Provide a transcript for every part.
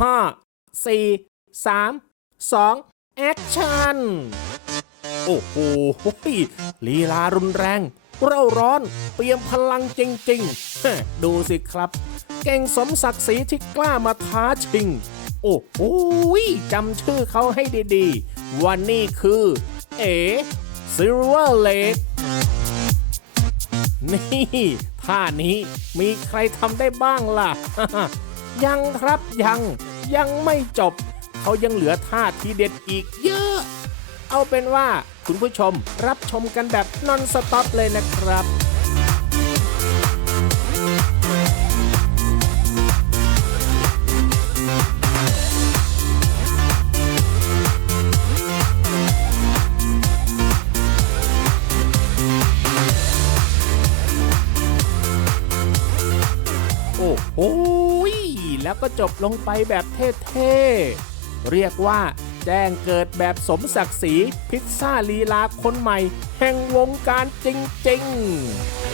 ห้าสี่สามสองแอคชั่น โอ้โหลีลารุนแรง เร่าร้อนเปี่ยมพลังจริงๆฮะดูสิครับ เก่งสมศักดิ์ศรีที่กล้ามาท้าชิง โอ้โหจำชื่อเขาให้ดีๆ วันนี้คือ เอซิลเวอร์เลกนี่ท่านี้มีใครทำได้บ้างล่ะ ยังครับยังยังไม่จบ เขายังเหลือท่าทีเด็ดอีกเยอะ เอาเป็นว่าคุณผู้ชมรับชมกันแบบนอนสต็อปเลยนะครับ โอ้โหแล้วก็จบลงไปแบบเท่ๆ เรียกว่าแจ้งเกิดแบบสมศักดิ์ศรีพิซซ่าลีลาคนใหม่ แห่งวงการจริง ๆ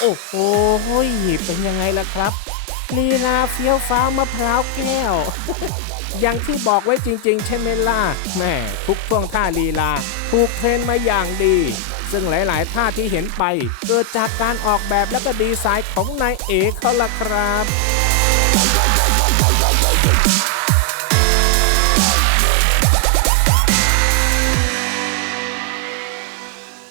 โอ้โห เป็นยังไงล่ะครับ ลีลาเฟี้ยวฟ้าวมะพร้าวแก้ว อย่างที่บอกไว้จริง ๆ ใช่ไหมล่ะแม่ทุกท่วงท่าลีลา ถูกเทรนมาอย่างดี ซึ่งหลาย ๆ ท่าที่เห็นไป เกิดจากการออกแบบและก็ดีไซน์ของนายเอกเขาล่ะครับ